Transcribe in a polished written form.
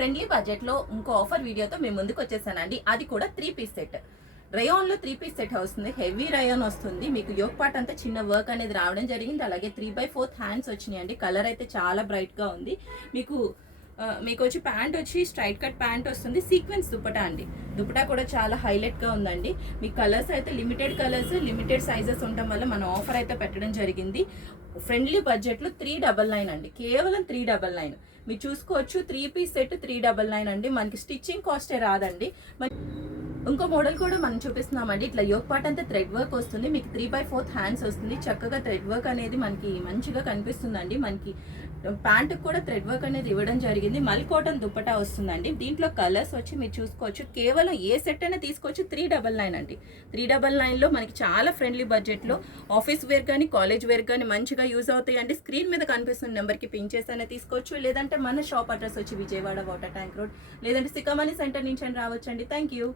Friendly బడ్జెట్లో ఇంకో offer వీడియోతో మేము ముందుకు వచ్చేసానండి. అది కూడా 3 పీస్ సెట్. రయాన్లో 3 పీస్ సెట్ వస్తుంది. హెవీ రయాన్ వస్తుంది. మీకు యోక్ పార్ట్ అంతా చిన్న వర్క్ అనేది రావడం జరిగింది. అలాగే 3/4 హ్యాండ్స్ వచ్చినాయండి. కలర్ అయితే చాలా బ్రైట్గా ఉంది. మీకు వచ్చి ప్యాంట్ వచ్చి స్ట్రైట్ కట్ ప్యాంట్ వస్తుంది. సీక్వెన్స్ దుపటా అండి. దుపటా కూడా చాలా హైలైట్గా ఉందండి. మీ కలర్స్ అయితే లిమిటెడ్ కలర్స్, లిమిటెడ్ సైజెస్ ఉండటం వల్ల మనం ఆఫర్ అయితే పెట్టడం జరిగింది. ఫ్రెండ్లీ బడ్జెట్లో 399 అండి. కేవలం 399. మీరు చూసుకోవచ్చు 3 పీస్ సెట్ 399 అండి. మనకి స్టిచ్చింగ్ కాస్టే రాదండి. ఇంకో మోడల్ కూడా మనం చూపిస్తున్నామండి. ఇట్లా యోక్ పార్ట్ అంతా థ్రెడ్ వర్క్ వస్తుంది. మీకు 3/4 హ్యాండ్స్ వస్తుంది. చక్కగా థ్రెడ్ వర్క్ అనేది మనకి మంచిగా కనిపిస్తుందండి. మనకి ప్యాంట్ కూడా థ్రెడ్ వర్క్ అనేది ఇవ్వడం జరిగింది. మల్ కాటన్ దుపట్టా వస్తుందండి. దీంట్లో కలర్స్ వచ్చి మీరు చూసుకోవచ్చు. కేవలం ఏ సెట్ అయినా తీసుకోవచ్చు. 399 అండి. 399లో మనకి చాలా ఫ్రెండ్లీ బడ్జెట్లో ఆఫీస్ వేర్ కానీ కాలేజ్ వేర్ కానీ మంచిగా యూజ్ అవుతాయండి. స్క్రీన్ మీద కనిపిస్తున్న నెంబర్కి పింక్ చేసి తీసుకోవచ్చు. లేదంటే మన షాప్ అడ్రస్ వచ్చి విజయవాడ వాటర్ ట్యాంక్ రోడ్, లేదంటే సికామణి సెంటర్ నుంచి రావచ్చండి. Thank you.